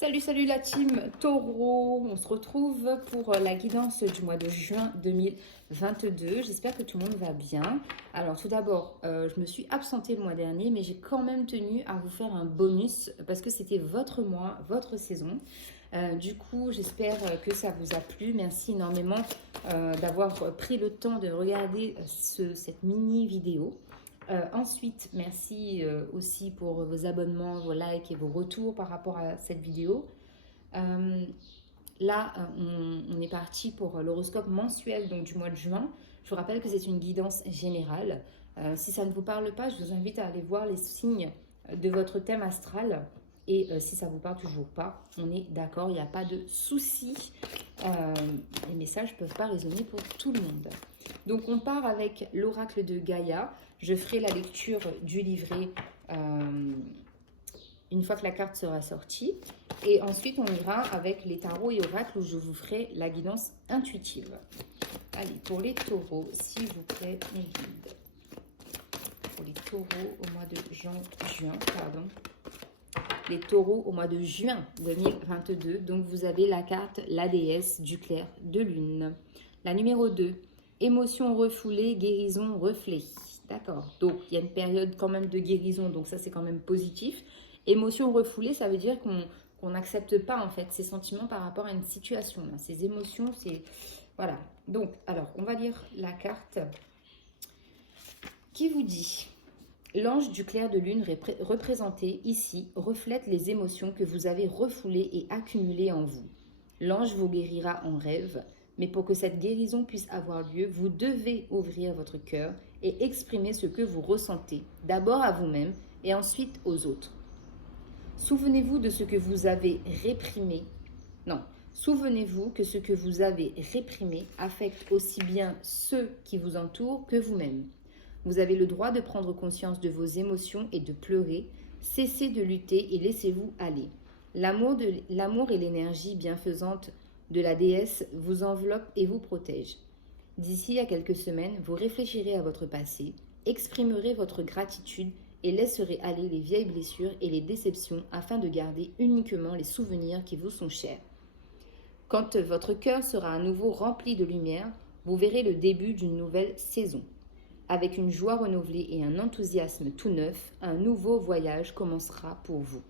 Salut la team Taureau, on se retrouve pour la guidance du mois de juin 2022. J'espère que tout le monde va bien. Alors tout d'abord, je me suis absentée le mois dernier, mais j'ai quand même tenu à vous faire un bonus parce que c'était votre mois, votre saison. Du coup, j'espère que ça vous a plu. Merci énormément d'avoir pris le temps de regarder cette mini vidéo. Ensuite, merci aussi pour vos abonnements, vos likes et vos retours par rapport à cette vidéo. Là, on est parti pour l'horoscope mensuel donc, du mois de juin. Je vous rappelle que c'est une guidance générale. Si ça ne vous parle pas, je vous invite à aller voir les signes de votre thème astral. Et si ça ne vous parle toujours pas, on est d'accord, il n'y a pas de souci. Les messages ne peuvent pas résonner pour tout le monde. Donc on part avec l'oracle de Gaïa. Je ferai la lecture du livret une fois que la carte sera sortie. Et ensuite on ira avec les tarots et oracles où je vous ferai la guidance intuitive. Allez, pour les taureaux, s'il vous plaît, mon guide. Pour les taureaux au mois de juin, pardon. Les taureaux au mois de juin 2022. Donc, vous avez la carte, la déesse du clair de lune. La numéro 2, émotion refoulée, guérison reflet. D'accord. Donc, il y a une période quand même de guérison. Donc, ça, c'est quand même positif. Émotion refoulée, ça veut dire qu'on n'accepte pas, en fait, ses sentiments par rapport à une situation. Là. Ces émotions, c'est... Voilà. Donc, alors, on va lire la carte qui vous dit... L'ange du clair de lune représenté ici reflète les émotions que vous avez refoulées et accumulées en vous. L'ange vous guérira en rêve, mais pour que cette guérison puisse avoir lieu, vous devez ouvrir votre cœur et exprimer ce que vous ressentez, d'abord à vous-même et ensuite aux autres. Souvenez-vous de ce que vous avez réprimé. Non, souvenez-vous que ce que vous avez réprimé affecte aussi bien ceux qui vous entourent que vous-même. Vous avez le droit de prendre conscience de vos émotions et de pleurer. Cessez de lutter et laissez-vous aller. L'amour et l'énergie bienfaisante de la déesse vous enveloppent et vous protègent. D'ici à quelques semaines, vous réfléchirez à votre passé, exprimerez votre gratitude et laisserez aller les vieilles blessures et les déceptions afin de garder uniquement les souvenirs qui vous sont chers. Quand votre cœur sera à nouveau rempli de lumière, vous verrez le début d'une nouvelle saison. Avec une joie renouvelée et un enthousiasme tout neuf, un nouveau voyage commencera pour vous.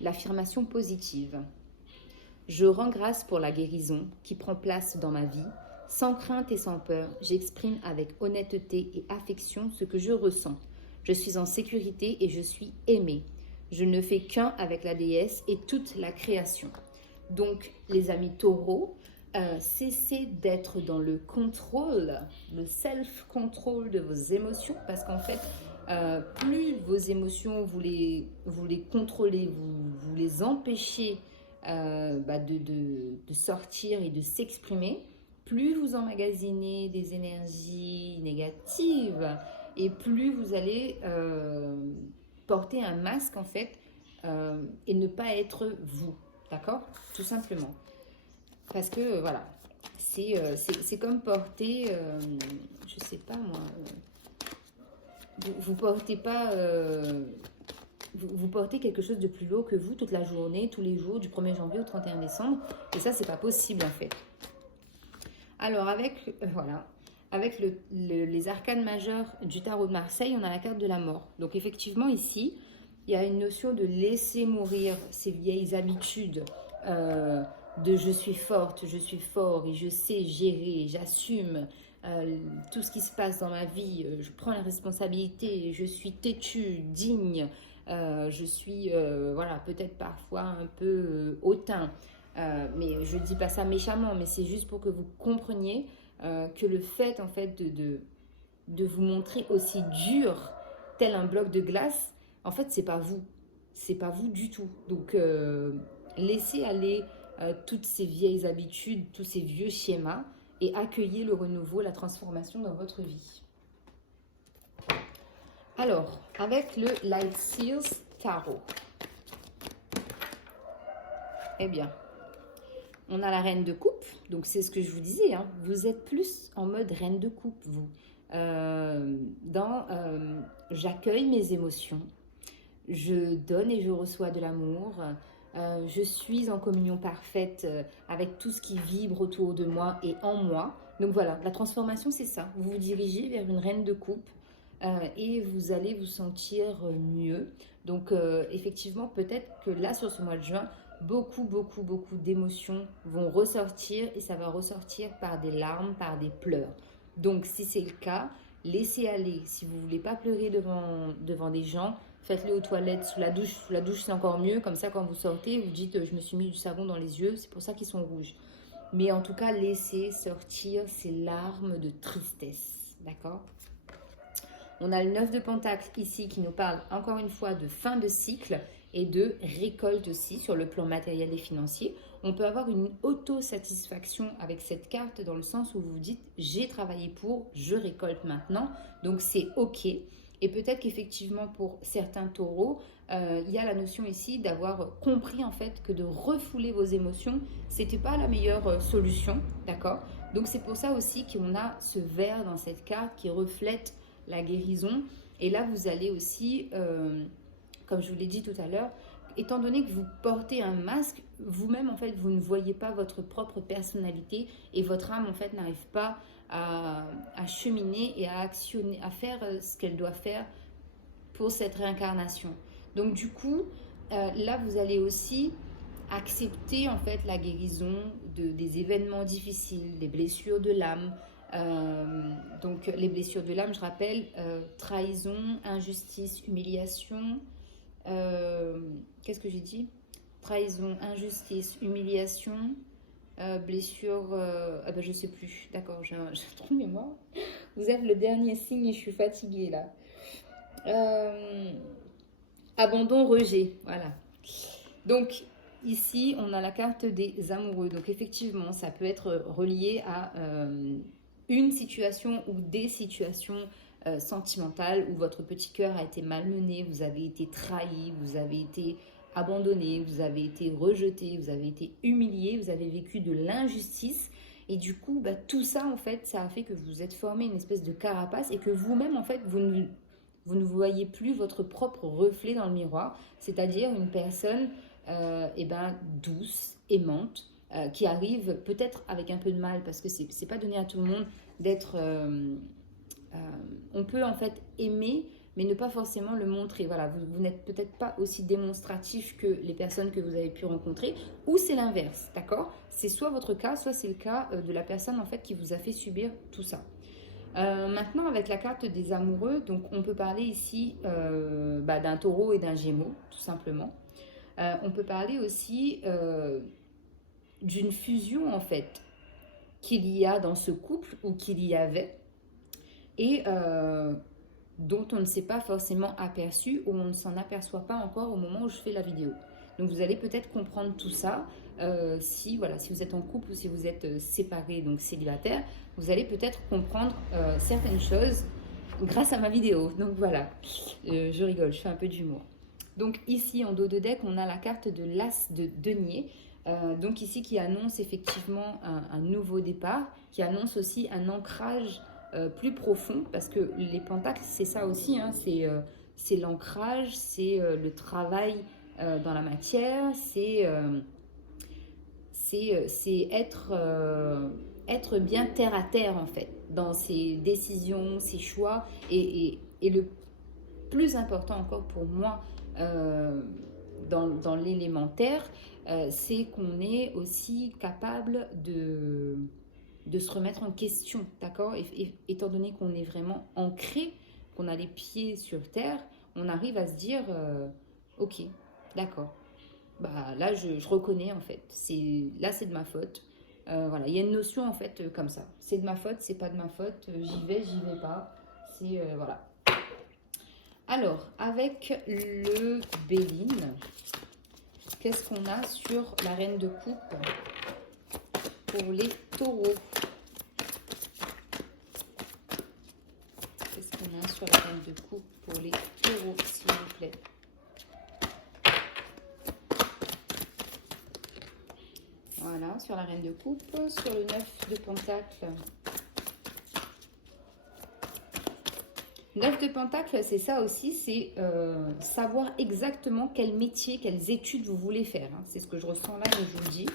L'affirmation positive. Je rends grâce pour la guérison qui prend place dans ma vie. Sans crainte et sans peur, j'exprime avec honnêteté et affection ce que je ressens. Je suis en sécurité et je suis aimée. Je ne fais qu'un avec la déesse et toute la création. Donc, les amis taureaux, cessez d'être dans le contrôle, le self-control de vos émotions, parce qu'en fait, plus vos émotions, vous les contrôlez, vous les empêchez de sortir et de s'exprimer, plus vous emmagasinez des énergies négatives et plus vous allez porter un masque en fait et ne pas être vous, d'accord? Tout simplement. Parce que voilà, c'est comme porter, je sais pas moi, vous portez pas, vous portez quelque chose de plus lourd que vous toute la journée, tous les jours, du 1er janvier au 31 décembre, et ça c'est pas possible en fait. Alors avec, voilà, avec les arcanes majeures du tarot de Marseille, on a la carte de la mort. Donc effectivement ici, il y a une notion de laisser mourir ces vieilles habitudes, de je suis forte, je suis fort et je sais gérer, j'assume tout ce qui se passe dans ma vie, je prends la responsabilité, je suis têtue, digne, je suis voilà, peut-être parfois un peu hautain, mais je ne dis pas ça méchamment, mais c'est juste pour que vous compreniez que le fait en fait de vous montrer aussi dur, tel un bloc de glace, en fait c'est pas vous du tout. Donc laissez aller toutes ces vieilles habitudes, tous ces vieux schémas et accueillez le renouveau, la transformation dans votre vie. Alors, avec le Light Seals Tarot, eh bien, on a la reine de coupe, donc c'est ce que je vous disais, hein, vous êtes plus en mode reine de coupe, vous. J'accueille mes émotions, je donne et je reçois de l'amour, Je suis en communion parfaite avec tout ce qui vibre autour de moi et en moi. Donc voilà, la transformation, c'est ça. Vous vous dirigez vers une reine de coupe et vous allez vous sentir mieux. Donc effectivement, peut-être que là, sur ce mois de juin, beaucoup d'émotions vont ressortir et ça va ressortir par des larmes, par des pleurs. Donc si c'est le cas, laissez aller. Si vous ne voulez pas pleurer devant des gens, faites-le aux toilettes, sous la douche. Sous la douche, c'est encore mieux. Comme ça, quand vous sortez, vous dites je me suis mis du savon dans les yeux. C'est pour ça qu'ils sont rouges. Mais en tout cas, laissez sortir ces larmes de tristesse. D'accord? On a le 9 de Pentacle ici qui nous parle encore une fois de fin de cycle et de récolte aussi sur le plan matériel et financier. On peut avoir une autosatisfaction avec cette carte dans le sens où vous vous dites j'ai travaillé pour, je récolte maintenant, donc c'est ok. Et peut-être qu'effectivement pour certains taureaux, il y a la notion ici d'avoir compris en fait que de refouler vos émotions, c'était pas la meilleure solution, d'accord? Donc c'est pour ça aussi qu'on a ce vert dans cette carte qui reflète la guérison. Et là, vous allez aussi, comme je vous l'ai dit tout à l'heure, étant donné que vous portez un masque, vous-même, en fait, vous ne voyez pas votre propre personnalité et votre âme, en fait, n'arrive pas à cheminer et à actionner, à faire ce qu'elle doit faire pour cette réincarnation. Donc, du coup, là, vous allez aussi accepter, en fait, la guérison des événements difficiles, des blessures de l'âme. Donc les blessures de l'âme, je rappelle, trahison, injustice, humiliation. Qu'est-ce que j'ai dit? Trahison, injustice, humiliation, blessure. Ah ben je sais plus. D'accord, j'ai un trou de mémoire. Vous êtes le dernier signe et je suis fatiguée là. Abandon, rejet. Voilà. Donc ici, on a la carte des amoureux. Donc effectivement, ça peut être relié à une situation ou des situations sentimentales où votre petit cœur a été malmené, vous avez été trahi, vous avez été abandonné, vous avez été rejeté, vous avez été humilié, vous avez vécu de l'injustice. Et du coup, tout ça, en fait, ça a fait que vous êtes formé une espèce de carapace et que vous-même, en fait, vous ne voyez plus votre propre reflet dans le miroir, c'est-à-dire une personne douce, aimante, qui arrive peut-être avec un peu de mal, parce que c'est pas donné à tout le monde d'être... on peut en fait aimer, mais ne pas forcément le montrer. Voilà, vous n'êtes peut-être pas aussi démonstratif que les personnes que vous avez pu rencontrer, ou c'est l'inverse, d'accord? C'est soit votre cas, soit c'est le cas de la personne en fait qui vous a fait subir tout ça. Maintenant, avec la carte des amoureux, donc on peut parler ici d'un taureau et d'un gémeau, tout simplement. On peut parler aussi d'une fusion, en fait, qu'il y a dans ce couple ou qu'il y avait et dont on ne s'est pas forcément aperçu ou on ne s'en aperçoit pas encore au moment où je fais la vidéo. Donc vous allez peut-être comprendre tout ça si vous êtes en couple ou si vous êtes séparé, donc célibataire, vous allez peut-être comprendre certaines choses grâce à ma vidéo. Donc voilà, je rigole, je fais un peu d'humour. Donc ici en dos de deck, on a la carte de l'As de denier. Donc ici qui annonce effectivement un nouveau départ, qui annonce aussi un ancrage plus profond, parce que les pentacles, c'est ça aussi, hein, c'est l'ancrage, c'est le travail dans la matière, c'est être bien terre à terre en fait, dans ses décisions, ses choix, et le plus important encore pour moi dans l'élémentaire, c'est qu'on est aussi capable de se remettre en question, d'accord? Étant donné qu'on est vraiment ancré, qu'on a les pieds sur terre, on arrive à se dire, ok, d'accord, là je reconnais en fait, là c'est de ma faute. Voilà, il y a une notion en fait comme ça, c'est de ma faute, c'est pas de ma faute, j'y vais pas, c'est voilà. Alors, avec le Béline, qu'est-ce qu'on a sur la reine de coupe pour les taureaux? Qu'est-ce qu'on a sur la reine de coupe pour les taureaux, s'il vous plaît? Voilà, sur la reine de coupe, sur le 9 de pentacle. 9 de Pentacle, c'est ça aussi, c'est savoir exactement quel métier, quelles études vous voulez faire. Hein. C'est ce que je ressens là, donc je vous le dis.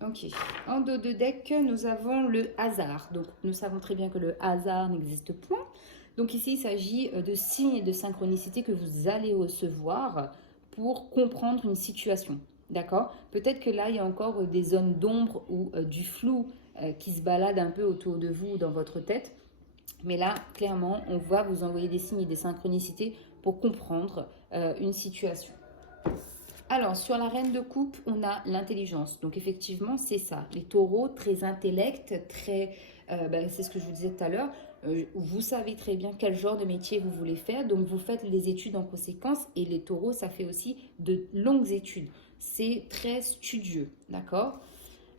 Ok. En dos de deck, nous avons le hasard. Donc, nous savons très bien que le hasard n'existe point. Donc ici, il s'agit de signes et de synchronicité que vous allez recevoir pour comprendre une situation. D'accord? Peut-être que là, il y a encore des zones d'ombre ou du flou qui se baladent un peu autour de vous dans votre tête. Mais là, clairement, on va vous envoyer des signes et des synchronicités pour comprendre une situation. Alors, sur la reine de coupe, on a l'intelligence. Donc, effectivement, c'est ça. Les taureaux, très intellect, très... c'est ce que je vous disais tout à l'heure. Vous savez très bien quel genre de métier vous voulez faire. Donc, vous faites les études en conséquence. Et les taureaux, ça fait aussi de longues études. C'est très studieux, d'accord?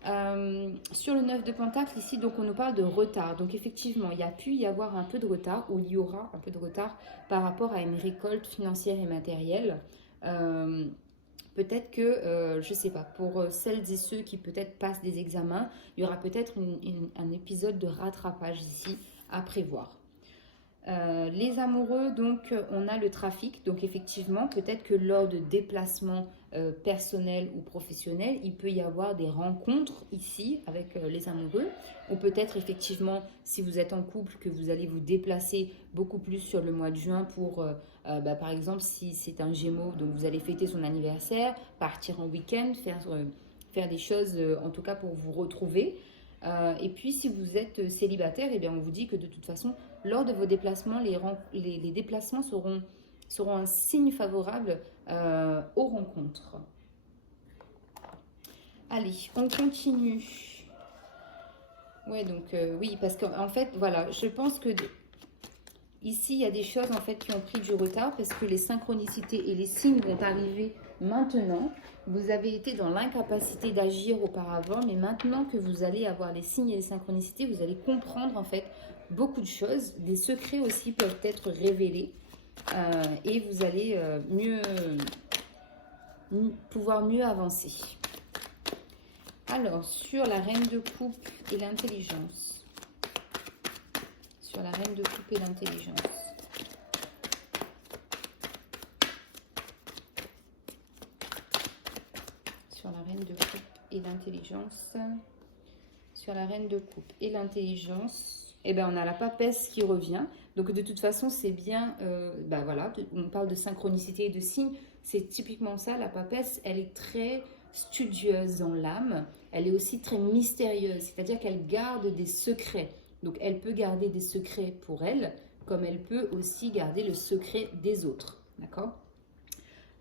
Sur le 9 de Pentacle, ici, donc on nous parle de retard. Donc, effectivement, il y a pu y avoir un peu de retard, ou il y aura un peu de retard par rapport à une récolte financière et matérielle. Peut-être que, je ne sais pas, pour celles et ceux qui peut-être passent des examens, il y aura peut-être un épisode de rattrapage ici à prévoir. Les amoureux, donc on a le trafic. Donc effectivement, peut-être que lors de déplacements personnels ou professionnels, il peut y avoir des rencontres ici avec les amoureux. Ou peut-être effectivement, si vous êtes en couple, que vous allez vous déplacer beaucoup plus sur le mois de juin pour, par exemple, si c'est un Gémeaux, donc vous allez fêter son anniversaire, partir en week-end, faire des choses, en tout cas pour vous retrouver. Et puis, si vous êtes célibataire, eh bien, on vous dit que de toute façon, lors de vos déplacements, les déplacements seront un signe favorable aux rencontres. Allez, on continue. Ouais, donc oui, parce qu'en fait, voilà, je pense que ici, il y a des choses en fait qui ont pris du retard parce que les synchronicités et les signes vont arriver maintenant. Vous avez été dans l'incapacité d'agir auparavant, mais maintenant que vous allez avoir les signes et les synchronicités, vous allez comprendre en fait beaucoup de choses. Des secrets aussi peuvent être révélés et vous allez pouvoir mieux avancer. Alors, sur la reine de coupe et l'intelligence. Sur la reine de coupe et l'intelligence. Sur la reine de coupe et l'intelligence. Sur la reine de coupe et l'intelligence, eh ben, on a la papesse qui revient. Donc de toute façon, c'est bien, voilà, on parle de synchronicité et de signes. C'est typiquement ça, la papesse, elle est très studieuse dans l'âme. Elle est aussi très mystérieuse, c'est-à-dire qu'elle garde des secrets. Donc elle peut garder des secrets pour elle, comme elle peut aussi garder le secret des autres. D'accord?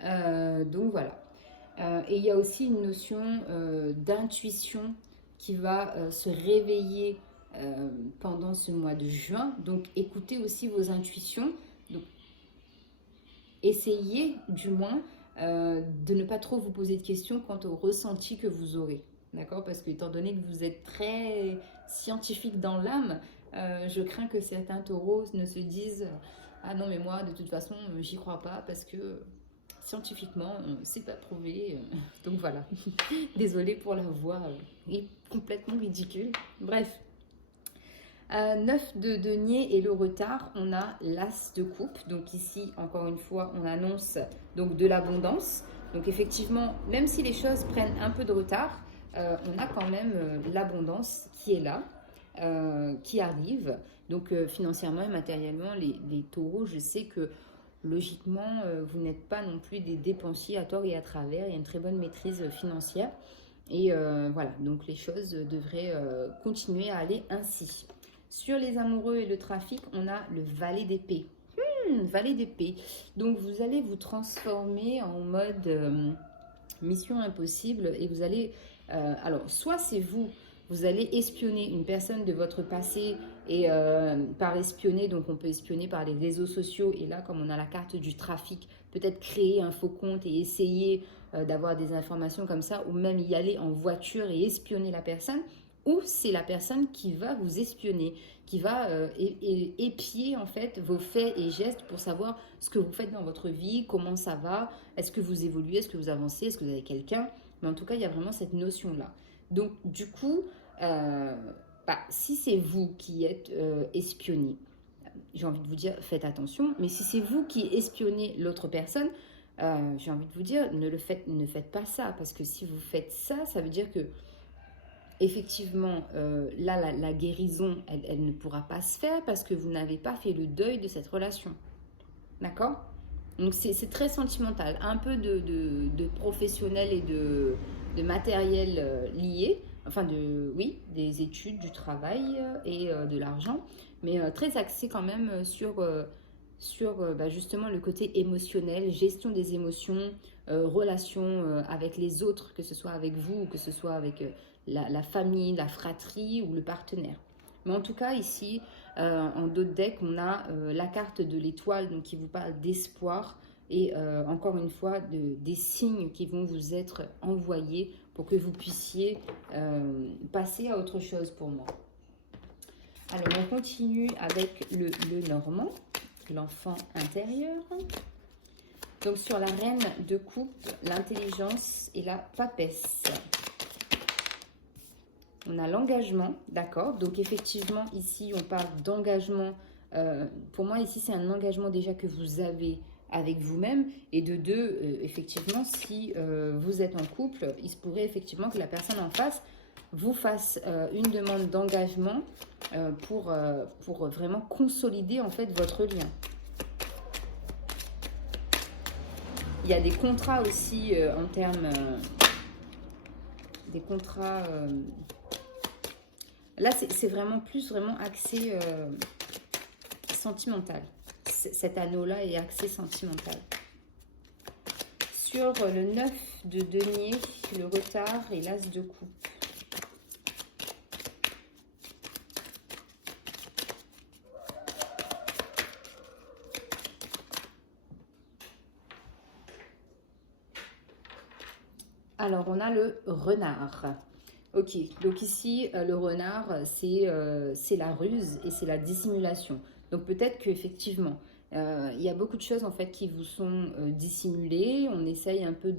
Donc voilà. Et il y a aussi une notion d'intuition qui va se réveiller pendant ce mois de juin. Donc écoutez aussi vos intuitions. Donc essayez du moins de ne pas trop vous poser de questions quant au ressenti que vous aurez. D'accord? Parce que étant donné que vous êtes très scientifique dans l'âme, je crains que certains taureaux ne se disent « Ah non mais moi de toute façon j'y crois pas parce que scientifiquement c'est pas prouvé. » Donc voilà, désolée pour la voix complètement ridicule. Bref. 9 de denier et le retard, on a l'as de coupe. Donc ici, encore une fois, on annonce donc de l'abondance. Donc effectivement, même si les choses prennent un peu de retard, on a quand même l'abondance qui est là, qui arrive. Donc financièrement et matériellement, les taureaux, je sais que logiquement, vous n'êtes pas non plus des dépensiers à tort et à travers. Il y a une très bonne maîtrise financière. Et voilà, donc les choses devraient continuer à aller ainsi. Sur les amoureux et le trafic, on a le valet d'épée. Valet d'épée. Donc, vous allez vous transformer en mode mission impossible et vous allez... alors, soit c'est vous allez espionner une personne de votre passé et par espionner, donc on peut espionner par les réseaux sociaux et là, comme on a la carte du trafic, peut-être créer un faux compte et essayer d'avoir des informations comme ça ou même y aller en voiture et espionner la personne. Ou c'est la personne qui va vous espionner, qui va épier en fait vos faits et gestes pour savoir ce que vous faites dans votre vie, comment ça va, est-ce que vous évoluez, est-ce que vous avancez, est-ce que vous avez quelqu'un. Mais en tout cas, il y a vraiment cette notion-là. Donc du coup, bah, si c'est vous qui êtes espionné, j'ai envie de vous dire, faites attention. Mais si c'est vous qui espionnez l'autre personne, j'ai envie de vous dire, ne faites pas ça. Parce que si vous faites ça, ça veut dire que, effectivement, là, la guérison, elle ne pourra pas se faire parce que vous n'avez pas fait le deuil de cette relation. D'accord? Donc, c'est très sentimental. Un peu de professionnel et de matériel lié. Enfin, oui, des études, du travail et de l'argent. Mais très axé quand même sur bah, justement le côté émotionnel, gestion des émotions, relation avec les autres, que ce soit avec vous ou que ce soit avec la famille, la fratrie ou le partenaire. Mais en tout cas, ici, en dos de deck, on a la carte de l'étoile, donc qui vous parle d'espoir et encore une fois des signes qui vont vous être envoyés pour que vous puissiez passer à autre chose pour moi. Alors, on continue avec le normand, l'enfant intérieur. Donc, sur la reine de coupe, l'intelligence et la papesse. On a l'engagement, d'accord. Donc, effectivement, ici, on parle d'engagement. Pour moi, ici, c'est un engagement déjà que vous avez avec vous-même. Et de deux, effectivement, si vous êtes en couple, il se pourrait effectivement que la personne en face vous fasse une demande d'engagement pour vraiment consolider en fait votre lien. Il y a des contrats aussi en termes... des contrats... là, c'est vraiment plus axé sentimental. Cet anneau-là est axé sentimental. Sur le 9 de denier, le retard et l'as de coupe. Alors, on a le renard. Ok, donc ici, le renard, c'est la ruse et c'est la dissimulation. Donc, peut-être qu'effectivement, il y a beaucoup de choses en fait qui vous sont dissimulées. On essaye un peu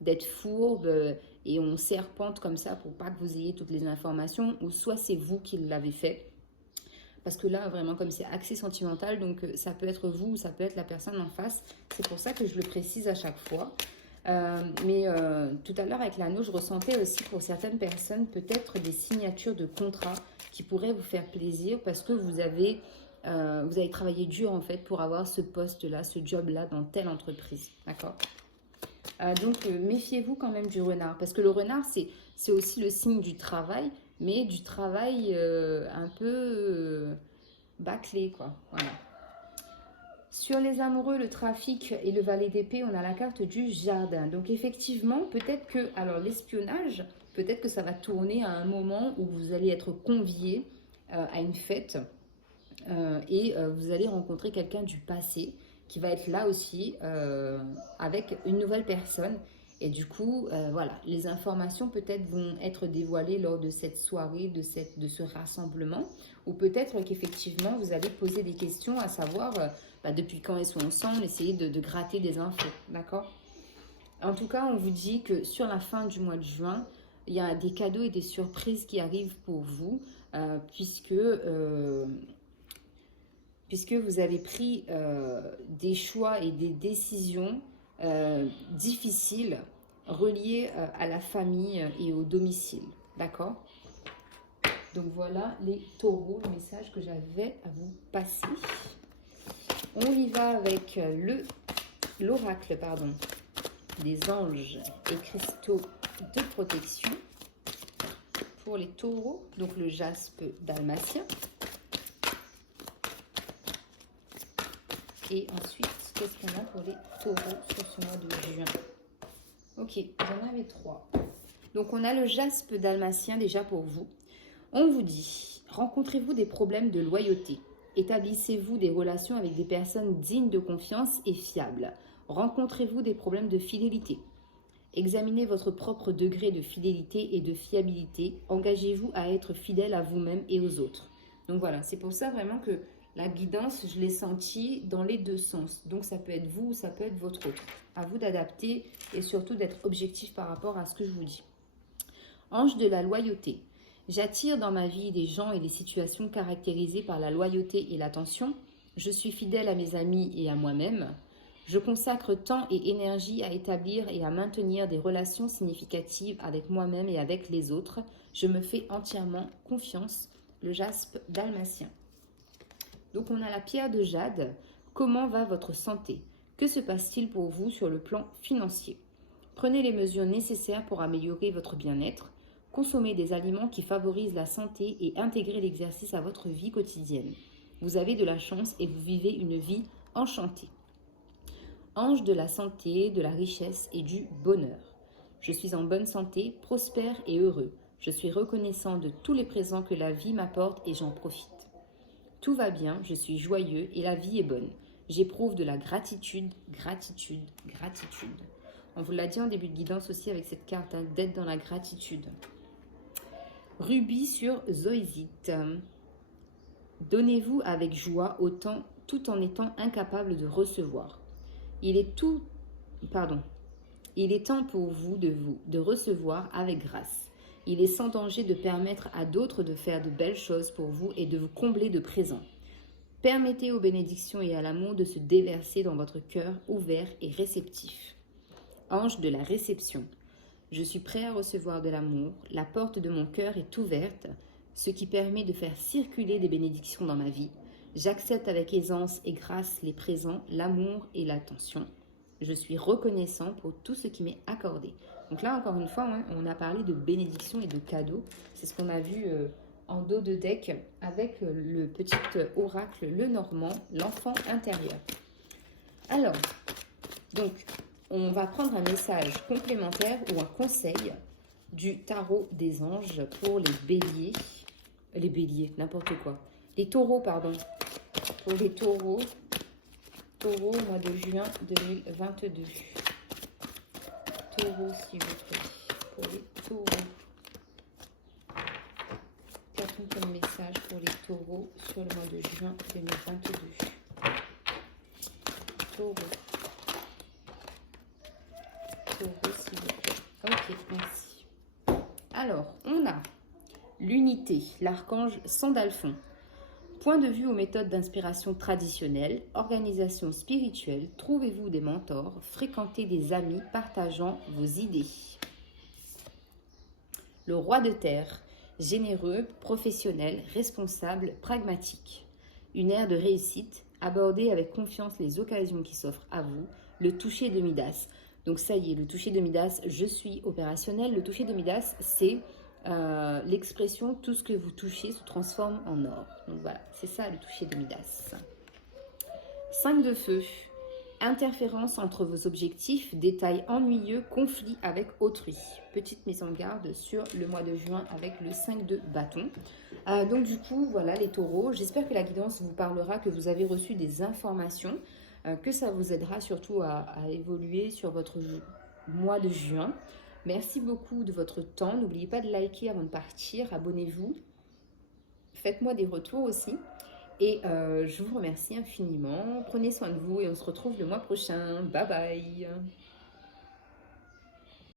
d'être fourbe et on serpente comme ça pour pas que vous ayez toutes les informations. Ou soit c'est vous qui l'avez fait. Parce que là, vraiment, comme c'est axé sentimental, donc ça peut être vous ou ça peut être la personne en face. C'est pour ça que je le précise à chaque fois. Mais tout à l'heure avec l'anneau, je ressentais aussi pour certaines personnes peut-être des signatures de contrats qui pourraient vous faire plaisir parce que vous avez travaillé dur en fait pour avoir ce poste-là, ce job-là dans telle entreprise. D'accord? Donc méfiez-vous quand même du renard parce que le renard c'est aussi le signe du travail, mais du travail un peu bâclé quoi. Voilà. Sur les amoureux, le trafic et le valet d'épée, on a la carte du jardin. Donc effectivement, peut-être que, alors l'espionnage, peut-être que ça va tourner à un moment où vous allez être convié à une fête et vous allez rencontrer quelqu'un du passé qui va être là aussi avec une nouvelle personne. Et du coup, voilà, les informations peut-être vont être dévoilées lors de cette soirée, de ce rassemblement. Ou peut-être qu'effectivement, vous allez poser des questions à savoir depuis quand ils sont ensemble, essayer de gratter des infos, d'accord? En tout cas, on vous dit que sur la fin du mois de juin, il y a des cadeaux et des surprises qui arrivent pour vous, puisque vous avez pris des choix et des décisions difficiles reliées à la famille et au domicile, d'accord? Donc voilà les taureaux, le message que j'avais à vous passer. On y va avec l'oracle, des anges et cristaux de protection pour les taureaux. Donc le jaspe dalmatien. Et ensuite, qu'est-ce qu'on a pour les taureaux sur ce mois de juin? Ok, j'en avais 3. Donc on a le jaspe dalmatien déjà pour vous. On vous dit, rencontrez-vous des problèmes de loyauté. Établissez-vous des relations avec des personnes dignes de confiance et fiables. Rencontrez-vous des problèmes de fidélité. Examinez votre propre degré de fidélité et de fiabilité. Engagez-vous à être fidèle à vous-même et aux autres. Donc voilà, c'est pour ça vraiment que la guidance, je l'ai sentie dans les deux sens. Donc ça peut être vous ou ça peut être votre autre. À vous d'adapter et surtout d'être objectif par rapport à ce que je vous dis. Ange de la loyauté. J'attire dans ma vie des gens et des situations caractérisées par la loyauté et l'attention. Je suis fidèle à mes amis et à moi-même. Je consacre temps et énergie à établir et à maintenir des relations significatives avec moi-même et avec les autres. Je me fais entièrement confiance. Le jaspe dalmatien. Donc on a la pierre de jade. Comment va votre santé? Que se passe-t-il pour vous sur le plan financier? Prenez les mesures nécessaires pour améliorer votre bien-être. Consommez des aliments qui favorisent la santé et intégrez l'exercice à votre vie quotidienne. Vous avez de la chance et vous vivez une vie enchantée. Ange de la santé, de la richesse et du bonheur. Je suis en bonne santé, prospère et heureux. Je suis reconnaissant de tous les présents que la vie m'apporte et j'en profite. Tout va bien, je suis joyeux et la vie est bonne. J'éprouve de la gratitude, gratitude, gratitude. On vous l'a dit en début de guidance aussi avec cette carte, hein, d'être dans la gratitude. Rubis sur zoésite. Donnez-vous avec joie tout en étant incapable de recevoir. Il est temps pour vous de recevoir avec grâce. Il est sans danger de permettre à d'autres de faire de belles choses pour vous et de vous combler de présents. Permettez aux bénédictions et à l'amour de se déverser dans votre cœur ouvert et réceptif. Ange de la réception. Je suis prêt à recevoir de l'amour. La porte de mon cœur est ouverte, ce qui permet de faire circuler des bénédictions dans ma vie. J'accepte avec aisance et grâce les présents, l'amour et l'attention. Je suis reconnaissant pour tout ce qui m'est accordé. Donc là, encore une fois, hein, on a parlé de bénédictions et de cadeaux. C'est ce qu'on a vu en dos de deck avec le petit oracle, le Normand, l'enfant intérieur. Alors, donc, on va prendre un message complémentaire ou un conseil du tarot des anges pour les béliers, n'importe quoi. Les taureaux, pardon. Pour les taureaux au mois de juin 2022. Taureau, s'il vous plaît. Pour les taureaux. Qu'a-t-on comme message pour les taureaux sur le mois de juin 2022? Taureau. Taureau, s'il vous plaît. Ok, merci. Alors, on a l'unité, l'archange Sandalphon. Point de vue aux méthodes d'inspiration traditionnelles, organisation spirituelle, trouvez-vous des mentors, fréquentez des amis partageant vos idées. Le roi de terre, généreux, professionnel, responsable, pragmatique. Une ère de réussite, abordez avec confiance les occasions qui s'offrent à vous. Le toucher de Midas. Donc ça y est, le toucher de Midas, je suis opérationnel. Le toucher de Midas, c'est l'expression tout ce que vous touchez se transforme en or. Donc voilà, c'est ça le toucher de Midas. 5 de feu. Interférence entre vos objectifs, détails ennuyeux, conflit avec autrui. Petite mise en garde sur le mois de juin avec le 5 de bâton. Donc du coup, voilà les taureaux. J'espère que la guidance vous parlera, que vous avez reçu des informations, que ça vous aidera surtout à évoluer sur votre mois de juin. Merci beaucoup de votre temps. N'oubliez pas de liker avant de partir. Abonnez-vous. Faites-moi des retours aussi. Et je vous remercie infiniment. Prenez soin de vous et on se retrouve le mois prochain. Bye bye.